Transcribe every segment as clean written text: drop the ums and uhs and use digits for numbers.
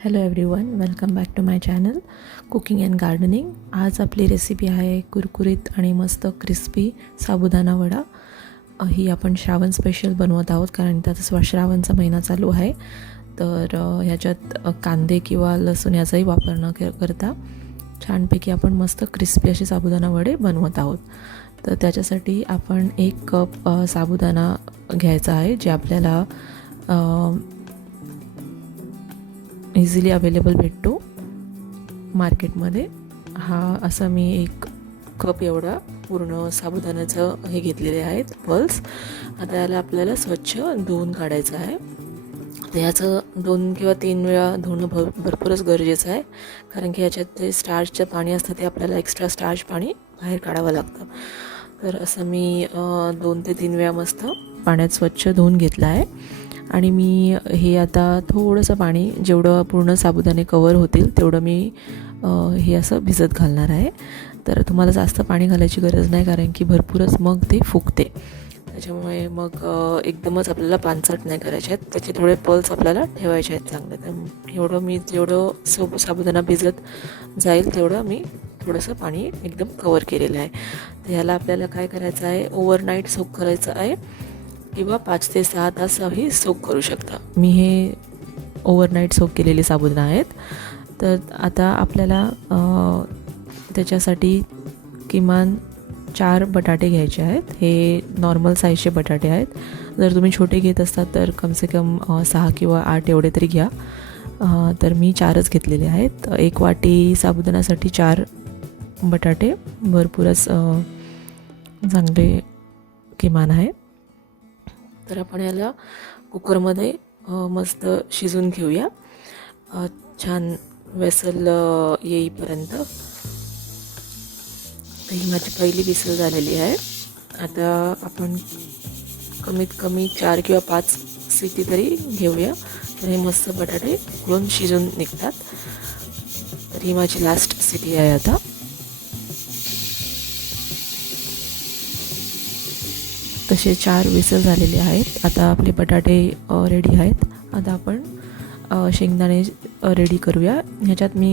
Hello everyone, welcome back to my channel cooking and gardening. आज आपली recipe आहे कुरकुरीत आणि मस्त क्रिस्पी साबुदाणा वडा. ही आपण श्रावण स्पेशल बनवत आहोत, कारण त्याचा श्रावणचा महिना चालू आहे. तर ह्याच्यात कांदे किंवा लसूण याचाही वापर न करता छानपैकी आपण मस्त क्रिस्पी असे साबुदाणा वडे बनवत आहोत. तर त्याच्यासाठी आपण 1 कप साबुदाणा घ्यायचा आहे, जे आपल्याला इझिली अवेलेबल भेटतो मार्केटमध्ये. हा असा मी 1 कप एवढा पूर्ण साबुदाण्याचं हे घेतलेले आहेत पल्स. आता याला आपल्याला स्वच्छ धुवून काढायचं आहे. तर याचं 2 किंवा 3 वेळा धुणं भरपूरच गरजेचं आहे, कारण की याच्यात जे स्टार्चचं पाणी असतं ते आपल्याला एक्स्ट्रा स्टार्च पाणी बाहेर काढावं लागतं. तर असं मी 2 ते 3 वेळा मस्त पाण्यात स्वच्छ धुवून घेतलं आहे. आणि मी हे आता थोडंसं पाणी, जेवढं पूर्ण साबुदाणे कवर होतील तेवढं मी हे असं भिजत घालणार आहे. तर तुम्हाला जास्त पाणी घालायची गरज नाही, कारण की भरपूरच मग ते फुगते. त्याच्यामुळे मग एकदमच आपल्याला पानसट नाही करायचे आहेत, त्याचे थोडे पल्स आपल्याला ठेवायचे आहेत चांगले. तर एवढं मी जेवढं साबुदाणा भिजत जाईल तेवढं मी थोडंसं पाणी एकदम कवर केलेलं आहे. तर ह्याला आपल्याला काय करायचं आहे, ओव्हरनाईट सोक करायचं आहे किंवा 5 ते 6 तासही सोक करू शकता. मी हे ओव्हरनाईट सोक केलेले साबुदाणा आहेत. तर आता आपल्याला त्याच्यासाठी किमान 4 बटाटे घ्यायचे आहेत. हे नॉर्मल साईजचे बटाटे आहेत. जर तुम्ही छोटे घेत असतात तर कमसे कम 6 किंवा 8 एवढे तरी घ्या. तर मी 4च घेतलेले आहेत. 1 वाटी साबुदाण्यासाठी 4 बटाटे भरपूरच चांगले किमान आहे. तर आपण याला कुकरमध्ये मस्त शिजून घेऊया, छान वेसल येईपर्यंत. ही माझी पहिली विसल झालेली आहे. आता आपण कमीत कमी 4 किंवा 5 सिटी तरी घेऊया, तर हे मस्त बटाटे उकळून शिजून निघतात. तर ही माझी लास्ट सिटी आहे आता. तसे 4 विसल झालेले आहेत. आता आपले बटाटे रेडी आहेत. आता आपण शेंगदाणे रेडी करूया. ह्याच्यात मी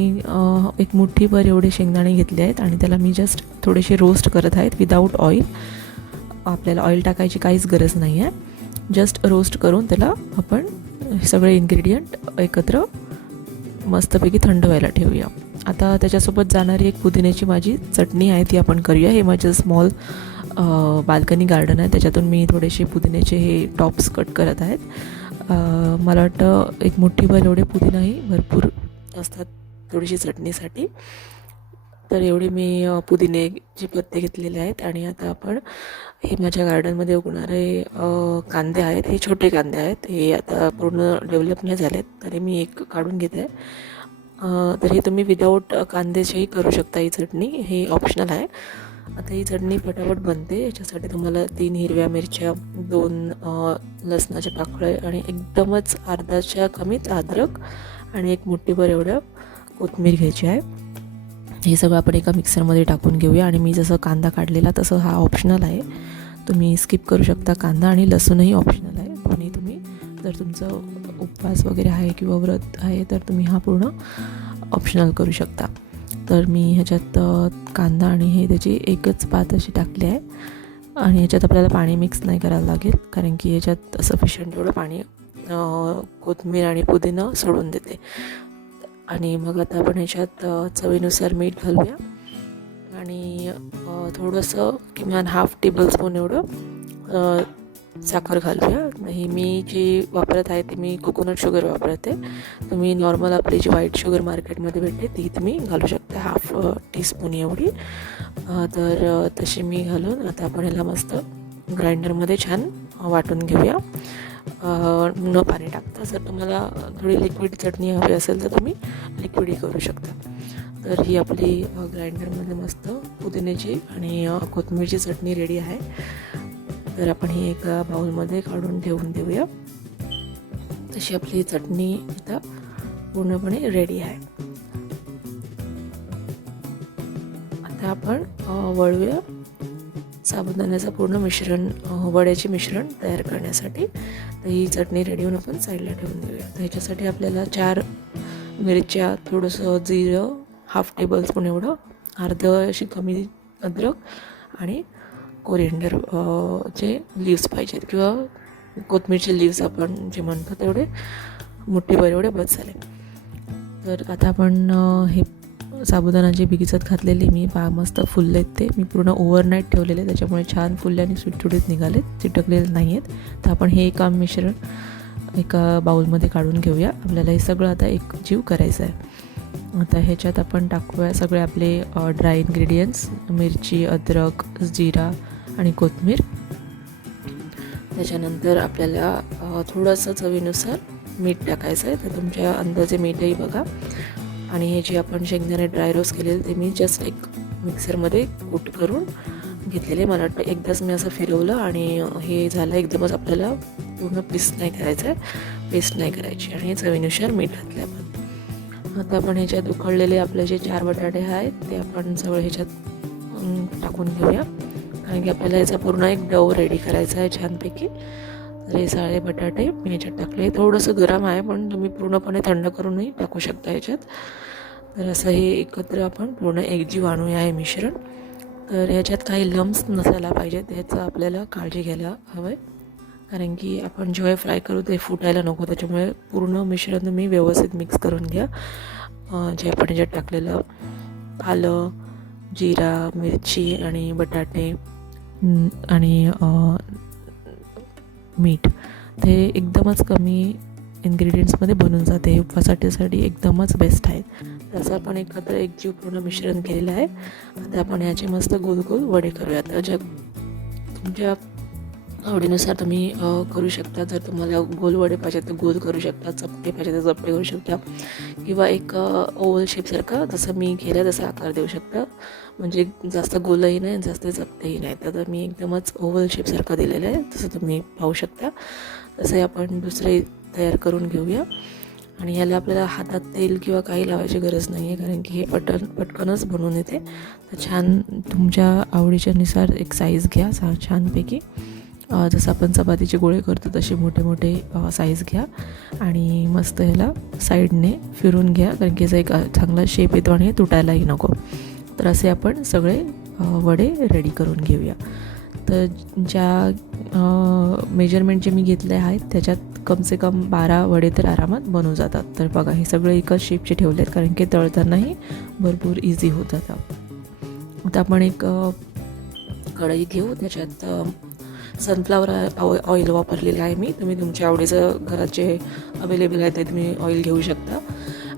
1 मुठ्ठीभर एवढे शेंगदाणे घेतले आहेत आणि त्याला मी जस्ट थोडेसे रोस्ट करत आहेत विदाऊट ऑइल. आपल्याला ऑइल टाकायची काहीच गरज नाही आहे. जस्ट रोस्ट करून त्याला आपण सगळे इन्ग्रेडियंट एकत्र मस्तपैकी थंड व्हायला ठेवूया. आता त्याच्यासोबत जाणारी 1 पुदिन्याची माझी चटणी आहे, ती आपण करूया. हे माझं स्मॉल बाल्कनी गार्डन आहे, त्याच्यातून मी थोडेसे पुदिन्याचे हे टॉप्स कट करत आहेत. मला वाटतं 1 मुठ्ठीभर एवढे पुदिनाही भरपूर असतात थोडीशी चटणीसाठी. तर एवढे मी पुदिन्याचे पत्ते घेतलेले आहेत. आणि आता आपण हे माझ्या गार्डनमध्ये उगणारे कांदे आहेत. हे छोटे कांदे आहेत. हे आता पूर्ण डेव्हलप नाही झालेत, तरी मी 1 काढून घेते. तर हे तुम्ही विदाऊट कांद्याचेही करू शकता. ही चटणी हे ऑप्शनल आहे. आता ही चटणी पटापट बनते. याच्यासाठी तुम्हाला 3 हिरव्या मिरच्या, 2 लसणाचे पाकळे आणि एकदमच अर्धाच्या कमीत अद्रक आणि 1 मुठ्ठीभर एवढं कोथिंबीर घ्यायची आहे. हे सगळं आपण एका मिक्सरमध्ये टाकून घेऊया. आणि मी जसं कांदा काढलेला तसं हा ऑप्शनल आहे, तुम्ही स्किप करू शकता. कांदा आणि लसूणही ऑप्शनल आहे. दोन्ही तुम्ही, जर तुमचं उपवास वगैरे आहे किंवा व्रत आहे तर तुम्ही हा पूर्ण ऑप्शनल करू शकता. तर मी ह्याच्यात कांदा आणि हे त्याची एकच पात अशी टाकली आहे. आणि ह्याच्यात आपल्याला पाणी मिक्स नाही करायला लागेल, कारण की ह्याच्यात सफिशियंट एवढं पाणी कोथिंबीर आणि पुदिना सोडून देते. आणि मग आता आपण ह्याच्यात चवीनुसार मीठ घालूया. आणि थोडंसं किमान 1/2 टेबलस्पून एवढं साखर घालूया. ही मी जी वापरत आहे ती मी कोकोनट शुगर वापरते. तुम्ही नॉर्मल आपली जी व्हाईट शुगर मार्केटमध्ये भेटते ती तुम्ही घालू शकता, 1/2 टीस्पून एवढी. तर तशी मी घालून आता आपण ह्याला मस्त ग्राइंडरमध्ये छान वाटून घेऊया, न पाणी टाकता. जर तुम्हाला थोडी लिक्विड चटणी हवी असेल तर तुम्ही लिक्विडही करू शकता. तर ही आपली ग्राइंडरमध्ये मस्त पुदिन्याची आणि कोथिंबीरची चटणी रेडी आहे. तर आपण ही एका बाउलमध्ये काढून ठेवून देऊया. तशी आपली चटणी आता पूर्णपणे रेडी आहे. आता आपण वळूया साबुदाण्याचं पूर्ण मिश्रण, वड्याचे मिश्रण तयार करण्यासाठी. तर ही चटणी रेडी होऊन आपण साईडला ठेवून देऊया. तर ह्याच्यासाठी आपल्याला 4 मिरच्या, थोडंसं जिरं, हाफ टेबलस्पून एवढं, अर्ध अशी कमी अद्रक आणि कोरिएंडर चे लीव्स पाहिजेत किंवा कोथिंबीरचे लीव्स आपण जे म्हणतो तेवढे मुठीभर एवढे बस झाले. तर आता आपण हे साबुदाणाचे भिजत घातलेले मी मस्त फुललेत. ते मी पूर्ण ओव्हरनाईट ठेवलेले, त्याच्यामुळे छान फुलले आणि सुटसुटीत निघालेत, चिटकलेले नाही आहेत. तर आपण हे काम मिश्रण एका बाउलमध्ये काढून घेऊया. आपल्याला हे सगळं आता एक जीव करायचं आहे. आता ह्याच्यात आपण टाकूया सगळे आपले ड्राय इन्ग्रेडियंट्स, मिरची, अद्रक, जिरा आणि कोथिंबीर. त्याच्यानंतर आपल्याला थोडंसं चवीनुसार मीठ टाकायचं आहे. तर तुमच्या अंदाजे मीठही बघा. आणि हे जे आपण शेंगदाणे ड्राय रोस्ट केलेले ते मी जस्ट एक मिक्सरमध्ये कूट करून घेतलेले. मला वाटतं एकदाच मी असं फिरवलं आणि हे झालं. एकदमच आपल्याला पूर्ण पेस्ट नाही करायचं आहे, पेस्ट नाही करायची. आणि चवीनुसार मीठ घातलं आपण. आता आपण ह्याच्यात उकळलेले आपले जे 4 बटाटे आहेत ते आपण सगळं ह्याच्यात टाकून घेऊया, कारण की आपल्याला याचा पूर्ण एक डव रेडी करायचा आहे छानपैकी. तर हे सारे बटाटे मी ह्याच्यात टाकले. थोडंसं गरम आहे, पण तुम्ही पूर्णपणे थंड करूनही टाकू शकता ह्याच्यात. तर असं हे एकत्र आपण पूर्ण एकजीव आणूया हे मिश्रण. तर ह्याच्यात काही लम्स नसायला पाहिजे, त्याचं आपल्याला काळजी घ्यायला हवं आहे, कारण की आपण जेव्हा फ्राय करू ते फुटायला नको. त्याच्यामुळे पूर्ण मिश्रण तुम्ही व्यवस्थित मिक्स करून घ्या. जे आपण ह्याच्यात टाकलेलं आलं, जिरा, मिरची आणि बटाटे आणि मीठ ते एकदमच कमी इन्ग्रेडियंट्समध्ये बनून जाते. हे उपवासासाठी एकदमच बेस्ट आहे. तसं आपण एकत्र एकजीव पूर्ण मिश्रण केलेलं आहे. आता आपण याचे मस्त गोल गोल वडे करूयात. ज्या तुमच्या आवडीनुसार तुम्ही करू शकता. जर तुम्हाला गोल वडे पाहिजे तर गोल करू शकता, चपटे पाहिजे तर चपटे करू शकता, किंवा एक ओव्हल शेपसारखा जसं मी केलं तसा आकार देऊ शकता. म्हणजे जास्त गोलही नाही, जास्त चपटेही नाही. तर मी एकदमच ओव्हल शेपसारखा दिलेला आहे, तसं तुम्ही पाहू शकता. तसंही आपण दुसरे तयार करून घेऊया. आणि याला आपल्याला हातात तेल किंवा काही लावायची गरज नाही आहे, कारण की हे पटकनच बनवून येते. तर छान तुमच्या आवडीच्यानुसार एक साईज घ्या छानपैकी. जसं आपण चपातीचे गोळे करतो तसे मोठे मोठे साईज घ्या आणि मस्त ह्याला साईडने फिरून घ्या, कारण की याचा एक चांगला शेप येतो आणि तुटायलाही नको. तर असे आपण सगळे वडे रेडी करून घेऊया. तर ज्या मेजरमेंटचे मी घेतले आहेत त्याच्यात कमसे कम 12 वडे तर आरामात बनवून जातात. तर बघा हे सगळे एकच शेपचे ठेवले आहेत, कारण की तळतानाही भरपूर इझी होत जातं. आता आपण एक कढई घेऊ. त्याच्यात सनफ्लावर ऑइल वापरलेलं आहे मी. तुम्ही तुमच्या आवडीचं घरात जे अवेलेबल आहे ते तुम्ही ऑइल घेऊ शकता.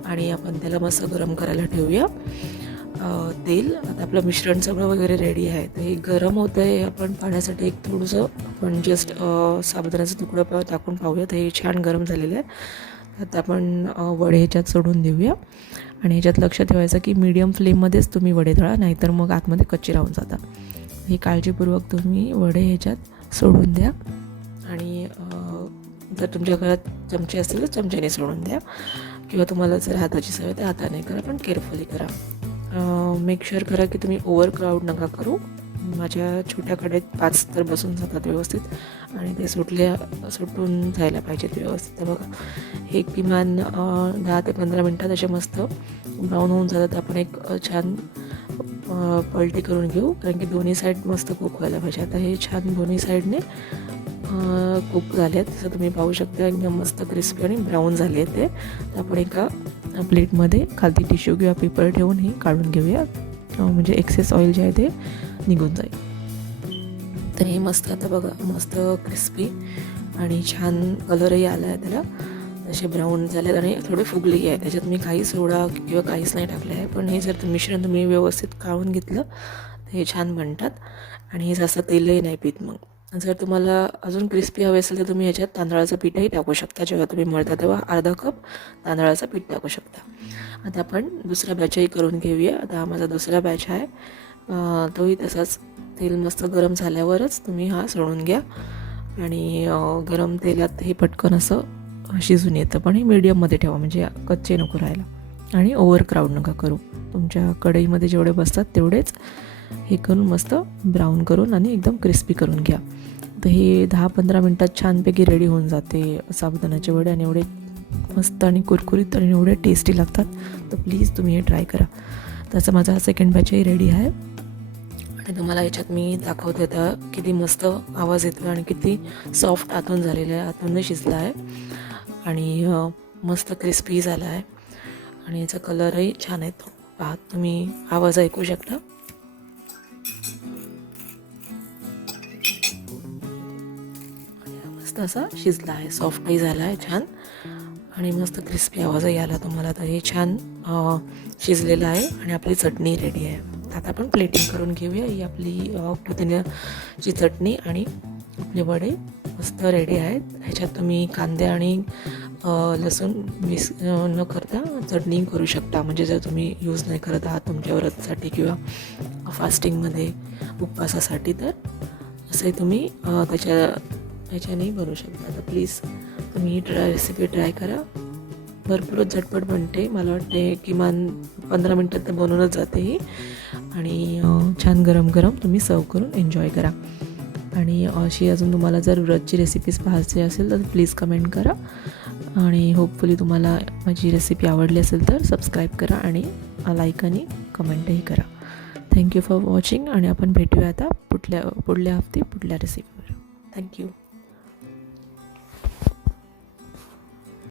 आणि आपण त्याला मस्त गरम करायला ठेवूया तेल. आता आपलं मिश्रण सगळं वगैरे रेडी आहे. तर हे गरम होतं आहे. आपण पाण्यासाठी एक थोडंसं आपण जस्ट साबुदाण्याचं तुकडं टाकून पाहूया. तर हे छान गरम झालेलं आहे. आता आपण वडे ह्याच्यात सोडून देऊया. आणि ह्याच्यात लक्ष ठेवायचं की मीडियम फ्लेममध्येच तुम्ही वडे तळा, नाहीतर मग आतमध्ये कच्चे राहून जातात. हे काळजीपूर्वक तुम्ही वडे ह्याच्यात सोडून द्या. आणि जर तुमच्या घरात चमचे असतील तर चमच्याने सोडून द्या, किंवा तुम्हाला जर हाताची सवय तर हाताने करा, पण केअरफुली करा. मेक शुअर करा की तुम्ही ओव्हर क्राऊड नका करू. माझ्या छोट्या कढईत 5 तर बसून जातात व्यवस्थित, आणि ते सुटून जायला पाहिजेत व्यवस्थित. तर बघा हे किमान 10 ते 15 मिनटात असे मस्त ब्राऊन होऊन जातात. आपण एक छान पलटी करून घेऊ, कारण की दोन्ही साईड मस्त कुक व्हायला पाहिजे. आता हे छान दोन्ही साईडने कुक झाले आहेत, जसं तुम्ही पाहू शकता. एकदम मस्त क्रिस्पी आणि ब्राऊन झाले आहेत ते. तर आपण एका प्लेटमध्ये खालती टिश्यू किंवा पेपर ठेवून हे काढून घेऊया, म्हणजे एक्सेस ऑइल जे आहे ते निघून जाईल. तर हे मस्त आता बघा मस्त क्रिस्पी आणि छान कलरही आला आहे त्याला. तसे ब्राऊन झाले आणि थोडे फुगलेही आहे. त्याच्यात मी काही सोडा किंवा काहीच नाही टाकलं आहे, पण हे जर मिश्रण तुम्ही व्यवस्थित काढून घेतलं तर हे छान बनतात आणि हे जास्त तेलही नाही पित. मग जर तुम्हाला अजून क्रिस्पी हवे असेल तर तुम्ही ह्याच्यात तांदळाचं पीठही टाकू शकता. जेव्हा तुम्ही मळता तेव्हा अर्धा कप तांदळाचं पीठ टाकू शकता. आता आपण दुसरा बॅचही करून घेऊया. आता हा माझा दुसरा बॅच आहे, तोही तसाच तेल मस्त गरम झाल्यावरच तुम्ही हा सोडून घ्या. आणि गरम तेलात हे पटकन असं शिजून येतं, पण हे मीडियममध्ये ठेवा, म्हणजे कच्चे नको राहायला. आणि ओव्हर क्राऊड नका करू. तुमच्या कढईमध्ये जेवढे बसतात तेवढेच हे करून मस्त ब्राऊन करून आणि एकदम क्रिस्पी करून घ्या. तर हे 10-15 मिनटात छानपैकी रेडी होऊन जाते साबुदाण्याचे वडे, आणि एवढे मस्त आणि कुरकुरीत आणि एवढे टेस्टी लागतात. तर प्लीज तुम्ही हे ट्राय करा. तसं माझा सेकंड बॅचही रेडी आहे आणि तुम्हाला याच्यात मी दाखवते आता किती मस्त आवाज येतो आणि किती सॉफ्ट आतून झालेलं आहे, आतून शिजला आहे आणि मस्त क्रिस्पी झाला आहे आणि याचा कलरही छान येतो. पहा तुम्ही आवाज ऐकू शकता. मस्त असा शिजला आहे, सॉफ्टही झाला आहे छान आणि मस्त क्रिस्पी आवाजही आला तुम्हाला. तर हे छान शिजलेलं आहे आणि आपली चटणी रेडी आहे. आता आपण प्लेटिंग करून घेऊया. ही आपली पुदिन्याची चटणी आणि आपले वडे मस्त रेडी आहेत. ह्याच्यात तुम्ही कांदे आणि लसूण न करता चटणी करू शकता. म्हणजे जर तुम्ही यूज नाही करत आहात तुमच्या व्रतासाठी किंवा फास्टिंगमध्ये उपवासासाठी, तर असे तुम्ही ह्याच्यानेही बनवू शकता. तर प्लीज तुम्ही ही रेसिपी ट्राय करा. भरपूरच झटपट बनते. मला वाटते किमान 15 मिनटात तर बनवूनच जाते ही आणि छान गरम गरम तुम्ही सर्व करून एन्जॉय करा. आणि अशी अजून तुम्हाला जर व्रतची रेसिपीज पाहायची असेल तर प्लीज कमेंट करा आणि होपफुली तुम्हाला माझी रेसिपी आवडली असेल तर सबस्क्राईब करा आणि लाईक आणि कमेंटही करा. थँक्यू फॉर वॉचिंग आणि आपण भेटूया आता पुढल्या हफ्ते पुढल्या रेसिपीवर. थँक्यू.